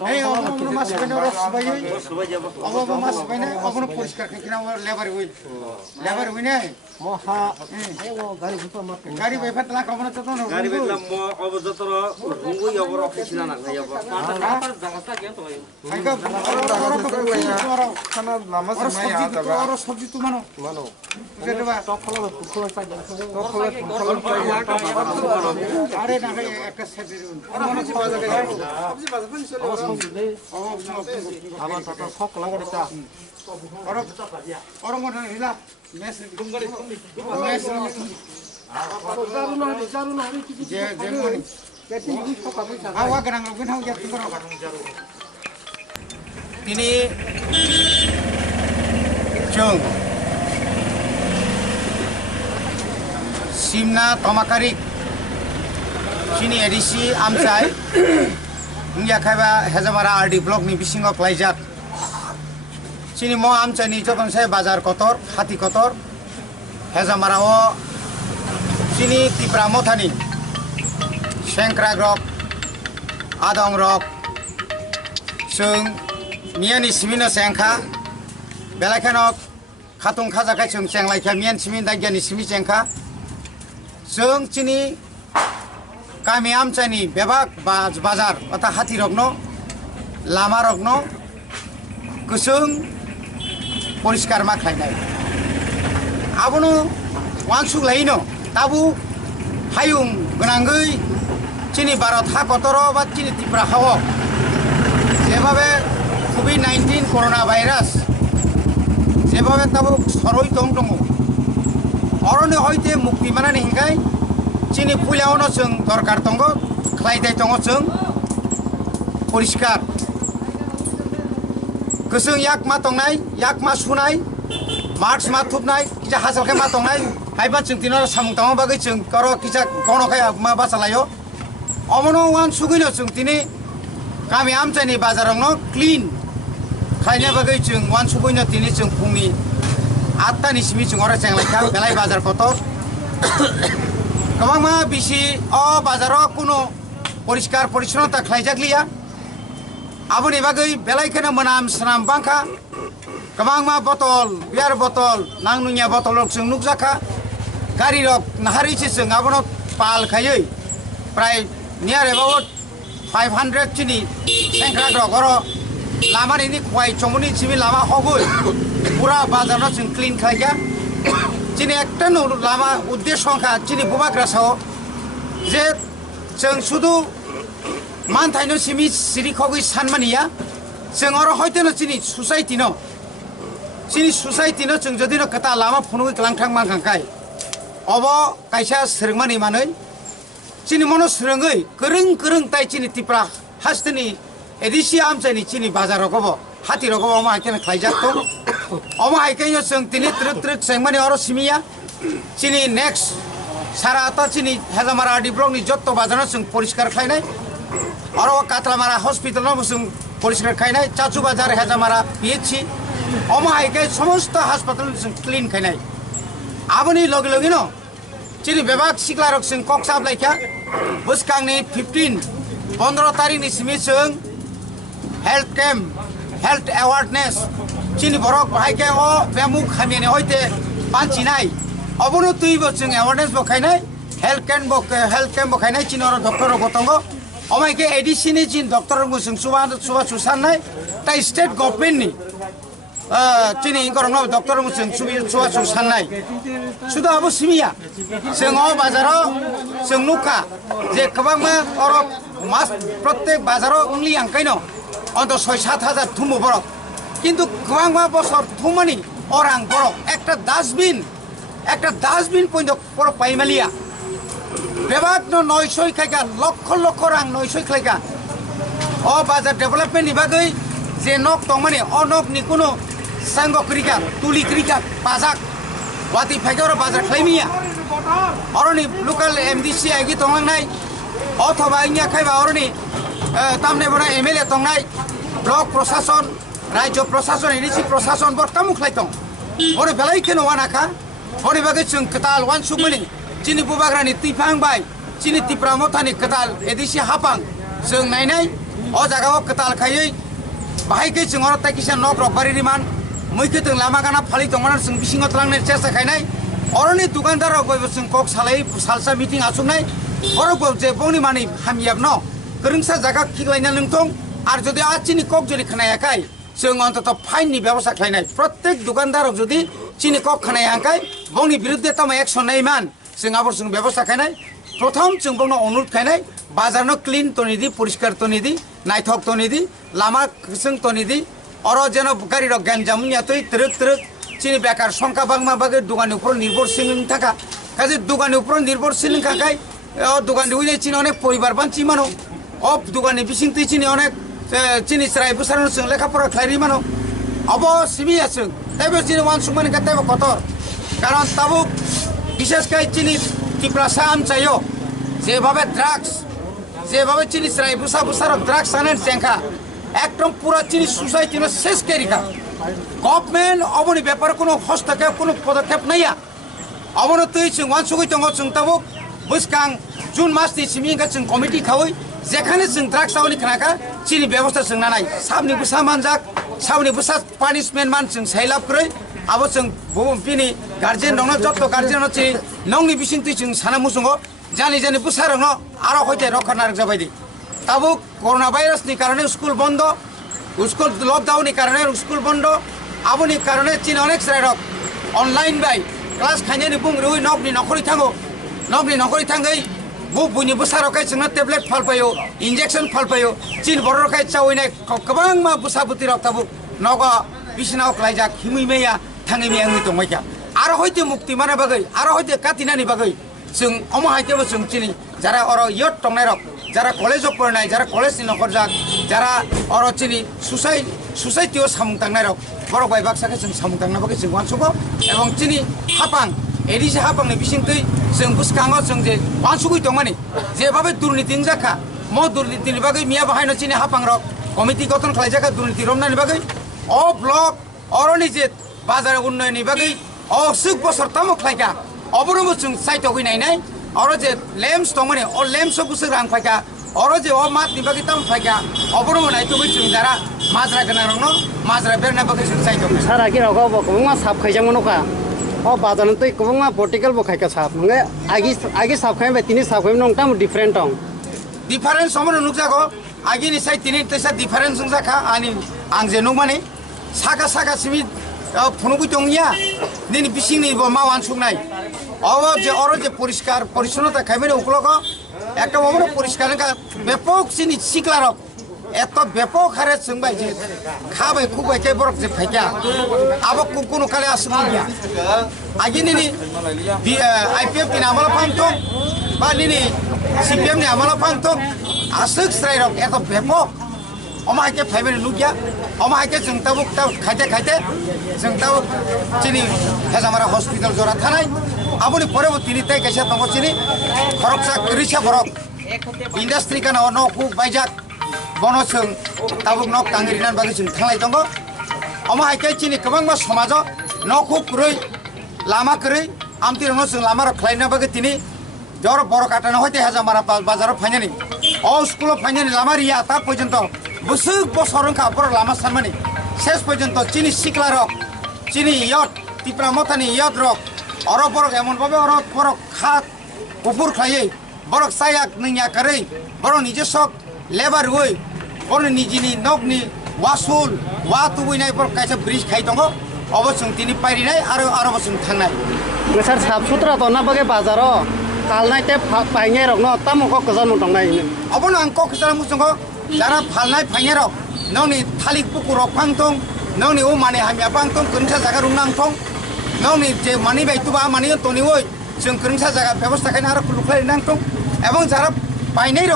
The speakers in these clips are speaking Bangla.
Hey, orang masuk ke orang sebagai, orang masuk ke mana? Orang poliskar kita orang lebar win, Moha, gari bepat lah kamu nak tahu? Gari betul mau abis itu rungu ya orang ofisial nak ya orang. Karena lama semai ada. Orang sabji tu mana? Mana? Jadi apa? Topal Are nak ek sabji. Orang sabji pasal orang orang hilang, mes ini jong Simna Tomakarik sini edisi Amsai Nggak kaya Hezamara RD blok ni bisingo klaijak. Sini mo Amsai ni jokon saya bazar kotor, hati kotor. Hezamara o sini tipra mothani. Sengkrag rok, adong rok, sung miani simino sengka. Belakanok katung kaza kai sung seng laikya mian simin dagiani simi sengka. Sung sini kami Amsai bebak bazar atau hati rokno, lama rokno, kusung poliskar makai nai. Abono wangsuk laino, tabu hayung benanggai, cini barat hakotoro bat cini tipra hawa. Sebabe COVID-19 coronavirus, sebabe tabu soroi tong. Orangnya hoite mukti mana nih hinggai? Cini pulau ono seng dorkar tonggo, klaidai tonggo seng poliskar. Keseng yak matong nai, yak masunai, marks matup nai, kita hasil ke matong nai. Haibat seng tinor samung tonggo bagai seng karo kita kono kaya ma basalayo. Omono wan sugino seng tini kami Amsai ni bazar ono clean. Kayaknya bagai seng wan sugino tini seng pungi. Atta ni simi seng orang seng lekar belai bazar kotor. Kamang ma bisi bazaro kuno poliskar polisionota klaijak liya. Abu ni bagai belai kena menam senam bangka. Kamang ma botol, biar botol, nang nunya botol rok seng nukzaka. Gari rok nahari seng abono pal kayoi. Prai near about 500 cini sengkrak rok oro. Lama ini kuai comuni cimi lama hogoi. Pura bazar rok seng clean klaijak. Cini একটা lama উদ্দেশ্য সংখ্যা cini bumak rasao je jeng sudu mantaino simi siri khogui sanmaniya jeng oro hoiteno cini society no jeng jodi no kata lama phunugui klangthang mangkhangkai obo kaisa srengmani manoi cini mono srengoi koreng tai cini tipra hasteni edisi Amsai ni cini bazar rokobo hati rokobo ma hakene khlaijak to Oma haikainya seng tini truk sengmani oro simia, cini next sarata cini Hezamara RD blok ni jotto bazar seng poliskar khainai, oro Katlamara hospital no seng poliskar khainai, Cacu bazar Hezamara PHC, oma haikai samosta hospital seng clean khainai. Aboni logi no, cini bebak siklarok seng koksab laikya, buskang ni 15 tarik ni simi seng health camp, health awareness. Cini borok bahai ke bemuk kami ni hoite panci nai. Abono tui boceng awareness bokai nai, health camp bokai nai cini orang doktor botongo. Omai ke edisi ni cini doktor ngusung suba susan nai. Tai state government ni, cini ingkor ngau doktor ngusung suba susan nai. Sudah abu simia, sengo bazaro, seng nuka. Je kabang ma orang mas protek bazaro ungli angkai no. Untuk 6-7 hazar thumu borok. কিন্তু গোबां বছর থুমানি orang borok একটা ডাস্টবিন পর্যন্ত বড় পাইমালিয়া বেবাদ নয়শই খাইকা লক্ষ লক্ষ রাং নয়শই খাইকা ও বাজার ডেভেলপমেন্টনি বাগৈ যে নক তংমানি অ নকনি কোনো সাঙ্গ ক্রিকা তুলি ক্রিকা পাজাক ওয়াতি ফাইকার বাজার খাইমিয়া অরনি লোকাল এমডিসি আইগি তংলাंनाय অথবা ইনিয়া খাইবা অরনি তামনে বড় এমএলএ তংनाय ব্লক প্রশাসন রাজ্য প্রশাসন এডিসি প্রশাসন বর্তমান খাইতং বড় বেলাই কেন ওয়ানাখা বড় বাগৈ जों কতাল ওয়ান সুমনি চিনি বুবাগ্রানি তিফাং বাই চিনি তিপ্রা মথানি কতাল এডিসি হাপাং जों नायनाय अ जागाव कताल खायै बाहायकै जों अर ताकिसा नक रकबारिनि मान मैखै जों लामा गाना फालि दंमोन जों बिसिङाव थांनो चेष्टा खायनाय अरनि दुकानदार गयबो जों कक सालाय सालसा मिटिं आसुनाय अरबो जे बंनि मानि हामियाब न गोरोंसा जागा खिगलायना नोंथं आरो जुदि आचिनि कक जुदि खोनायाखै जों अन्तत फाइननि व्यवस्था खालायनाय प्रत्येक दुकानदार जुदि चिनि कक खोनायाखै बंनि बिरुद्धे तम एक्सन नायमान जों आबर जों व्यवस्था खालायनाय प्रथम जों बंनो अनुरोध खालायनाय बाजारनो क्लीन तनिदि परिष्कार तनिदि नायथक तनिदि लामा जों तनिदि अर जेन गारि रक गानजामुनिया तै तरक तरक चिनि बेकार संका बांमा बागे दुकाननि उपर निर्भरशील थाका काजे दुकाननि उपर निर्भरशील थाकाय दुकाननि उइने चिनि अनेक परिबार बानचि मानो अ दुकाननि बिसिं तै चिनि अनेक चिनि स्राय बुसारनो जों लेखापरा खायरि मानो अब सिबिया जों तैबो चिनि वान सुमानि गातैबो कतर कारण ताबो বিশেষকৈ চিনি টিপ্রাসা আমচাইও যেভাবে ড্রাগস যেভাবে চিনি স্রাই বুসা বুসার ড্রাগস আনেন চেঙ্খা একদম পুরা চিনি সোসাইটির শেষ কেরিকা গভর্নমেন্ট অবনি ব্যাপারে কোনো হস্তক্ষেপ কোনো পদক্ষেপ নাইয়া অবনতই जों वानसुगै दङ जों ताबो बुसकां जुन मासनि सिमिंगा जों कमिटि खावै जेखाने जों ड्रागस आवनि खानाका चिनि व्यवस्था जों नानाय साबनि बुसा मानजाक साबनि बुसा पानिशमेन्ट मान जों साइलाब करै अब जों बिनि गार्जेन दङ जत्त गार्जेन छि नंनि बिसिंति जों साना मुसुङो जानि जानि बुसारङ आरो हयते रखनार जाबायदि ताबो कोरोना भाइरासनि कारणे स्कुल बन्द स्कुल लकडाउननि कारणे स्कुल बन्द आबनि कारणे चिन अनेक स्रायरक अनलाइन बाय क्लास खायनानि बुं रुइ नकनि नखरि थाङो नकनि नखरि थाङै बुनि बुसारखाय जोंना टेब्लेट फालपायो इन्जेक्सन फालपायो चिन बररखाय चावैनाय गोबां मा बुसाबुति रक ताबो नग बिसिनाव क्लाइजाक हिमैमेया थाङैमेया आंनि दंमायखा आरो हयते मुक्ति माने बागै आरो हयते कातिनानि बागै जों अमा हायतेबो जों चिनि जारा अर यत टंनाय रक যারা কলেজও পড়নায় যারা কলেজनि नखर जाक যারা अर चिनि सोसाइटियाव सामुं थांनाय रक बर' बाय बाक्साखै जों सामुं थांनाय बागै जों वानसुगो एबं चिनि हापां एडिसि हापांनि बिसिंतै जों बुसकाङो जों जे वानसुगै दंमानि जेभाबे दुर्नीति जाखा म दुर्नीतिनि बागै मिया बाहायनो चिनि हापां रक कमिटि गठन खालायजाखा दुर्नीति रमनानि बागै अ ब्लक अरनि जे बाजार उन्नयननि बागै अ सुक बसर तामो खालायगा अबरमो जों साइटआव नायनाय और जे लेम्स दंमोन अ लेम्स बुसो रां फायका और जे अ मात नि बागै ताम फायका अबरमो नायतो बै जों जारा माजरा गोनां रंनो माजरा बेरना बागै जों साइटआव सारा कि रगाव बकमा साफ खायजामोन का अ बाजारन तै गोबां वर्टिकल बखायका साफ नंगे आगे साफ खाय बे तिनि साफ खाय नंगता डिफरेंट दं डिफरेंस समन नुजागो आगिनि साइ तिनि तैसा डिफरेंस जाखा आनि आं जे नंमाने सागा सिमि फुनुगै दंनिया निनि बिसिंनि मावान सुंनाय और जे परिष्कार परिच्छन्नता खाइमेन उपलग एक परिष्कार व्यापक चिनि सिक्लारक एत व्यापक हारे सोंबाय जे खाबाय खुबाय के बरक जे फायका अब कोनो काले आसुगिया आगिनि आईपीएफ नि आमाला फांतो बा निनि सीपीएम नि आमाला फांतो आसुक स्रायरक एत व्यापक अमाहायके फाइमेन नुगिया अमाहायके जों ताबुक खाइते जों ताबुक चिनि हेजामारा हस्पिटाल जरा थानाय आबुनि परेबो तिनि ताय कैसा दङ चिनि खरकसा रिसा बरक इन्डास्ट्रि काना नकु बायजाक बनो जों ताबुक नक तांगिरिनान बागै जों थांलाय दङ अमाहायके चिनि गोबां मा समाज नकु कुरै लामा कुरै आमतिरनो जों लामा र खालायना बागै तिनि जर बर काटाना हयते हेजामारा बाजाराव फाइनानि अ स्कुलाव फाइनानि लामा रिया ता पर्यन्त बुसुक बसरंखा बर लामा सानमानि शेष पर्यन्त चिनि सिक्लारक चिनि यत तिप्रा मथानि यत रक और बरक एमन भावे और बरक खात उपुर खायै बरक सायाक नैया करै बर निजेसक लेबार हुई बर निजिनि नकनि वासुल वा तुबैनाय बर कायसा ब्रिज खाय दङ अब जों तिनि पारिनाय आरो जों थांनाय सर साफ सुथरा तो ना बगे बाजारो कालनाय ते फाइनाय रक न तामको गोजान दंनाय अब आं क गोजान मुसंग जारा फालनाय फाइनाय रक ननि थालिक पुकु रक फांथं nong ni o mani hamya bang tong kunsa jaga rung nang tong nong ni je mani bai tu ba mani to ni oi जों kunsa jaga ব্যবস্থা খাই আরো লুকলাই nang tong এবং যারা পাইনাই র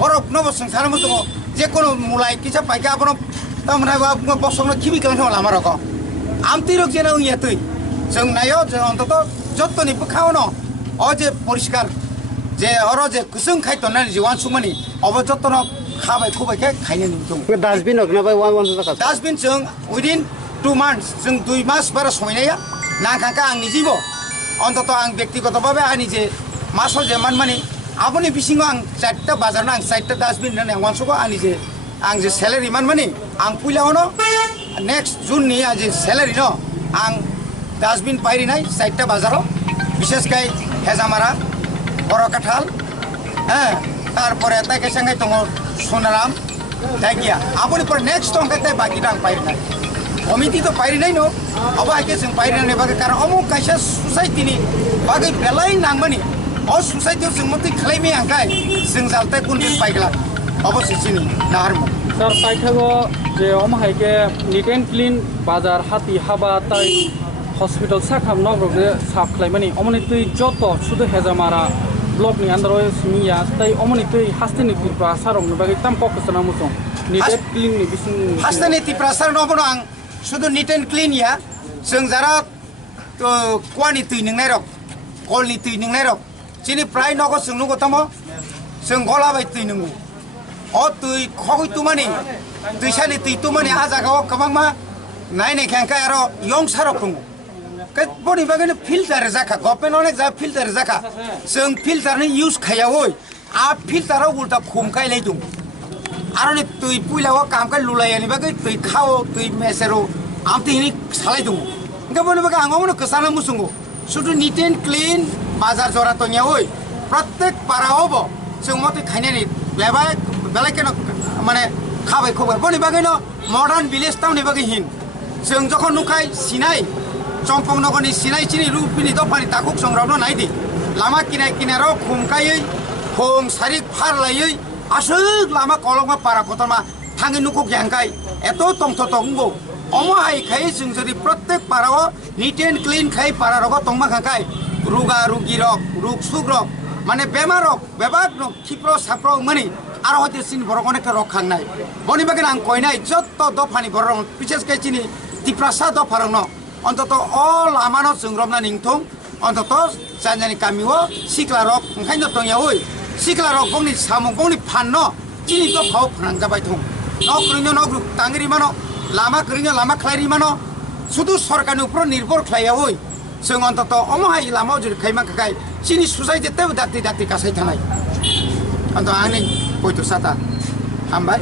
বরফ নব সংসার মতো যে কোনো মুলাই কিছা পাইকা আপন তোমরা বসংনো খিবি কালাম লামা রক আমতি রক যেন ইয়া তুই जों নাইও যে অন্তত যতনি খাওনো অ যে পরিষ্কার যে অর যে কুসুং খাইতনা জীবন সুমানি অবযত্ন খাবাই খুবাইকে খাইনে নিমতুম ডাস্টবিন হোক না ভাই 1 টাকা ডাস্টবিন जों উইদিন 2 মান্থস जों 2 মাস বারা সময়নায়া নাখাকা आंनि जीव অন্তত आं ব্যক্তিগতভাবে आंनि যে মাসল যে মানমানি আপনি বিসিङाव आं 4টা বাজাरना आं 4টা ডাস্টবিन होननानै आं वानसुको आं जे सेलारि मानमानि आं पुइलावनो नेक्स्ट जुननि जे सेलारि न आं डास्टबिन पाइरिनाय 4टा बाजाराव বিশেষকৈ হেজামারা বড়কাঠাল হ্যাঁ তারপরে তাকে সঙ্গে তোমার সোনারাম তাইকিয়া আপনি পরে নেক্সট অঙ্কাতে বাকিটা আং পাইরিনাই কমিটি তো পাইরিনাই নো অবাকে जों পাইরিনাই বাকে কারণ অমুক কাইসা সোসাইটিनि বাকে বেলাই নাংমানি অ সোসাইটিयाव जों मते खालायमे आंखाय जों जालताय कुनदिन पाइगला अबसिसिनि नाहारमो স্যার পাইথাগো যে অমহাইকে নিট এন্ড ক্লিন বাজার হাতি হাবা তাই হসপিটাল সাখাম নগরকে সাফ খালাইমানি অমনি তুই যত শুধু হেজামারা ব্লকনি আন্দার মিয়া তাই অমনি তুই হাস্তেনি ত্রিপুরা সারংনি বাকি তাম পকসনা মুসং নিট এন্ড ক্লিননি বিসিং हास्तानि टिप्रासार नबनो आं शुधु निट एन्ड क्लिन या जों जारा कुवानि तै नोंनाय रक कलनि तै नोंनाय रक जिनि प्राय नगो जों नुगो तमो जों गलाबाय तै नोंगो अ तै खगै तुमानि दैसानि तै तुमानि आ जागाव गोबांमा नायनाय खांखा आरो यं सारक दङ बनि बागैनो फिल्टार जाखा गभर्नमेन्ट अनेक जा फिल्टार जाखा जों फिल्टारनि इउज खायावै आ फिल्टाराव उल्टा खुमखायलाय दं आरो नै तै पुइलाव कामखाय लुलायनि बागै तै खाओ तै मेसेरो आमति हिनि सालाय दङ ओंखाय बनि बागै आंगोनो गोसाना मुसुंगो शुधु निट एन्ड क्लिन बाजार जरा तनियावै प्रत्येक पारावबो जों मते खायनानि लेबाय बेलायकेनो माने खाबाय खबर बनि बागैनो मडार्न भिलेज टाउननि बागै हिन जों जखन नुखाय सिनाय चम्पक नगरनि सिनाय चिनि रुपिनि दफानि ताकुक संग्रावनो नायदि लामा किनाय किनाराव खुमखायै खुम सारि फारलायै आसुक लामा कलमा पारा कतमा थाङै नुखौ ग्यांखाय एत तंथ तंगो अमा हायखाय जों जदि प्रत्येक पाराव निट एन्ड क्लिन खाय पारा रग तंमा खांखाय रुगा रुगि रक रुग सुग रक माने बेमार रक बेबाक रक खिप्र साप्र माने आरो हते सिन बरक अनेकटा रक खांनाय बनि बागै आं कयनाय जत्त दफानि बरक बिसेसकै चिनि तिप्रासा दफारंन अन्तत अल लामानो जोंग्रबना निंथं अन्तत जानजानि गामियाव सिक्ला रक ओंखायनो तंयावै सिक्ला रक बंनि सामुं बंनि फाननो चिनि दफाव फोनांजाबाय थं नकरिनो नग्रु तांगिरि मानो लामा करिनो लामा खालायरि मानो शुधु सरकारनि उपर निर्भर खालायावै जों अन्तत अमहाय लामाव जुदि खायमा खाय चिनि सुसाइटि तेबो दाति दाति गासाय थानाय अन्तत आंनि गयथ' साता हामबाय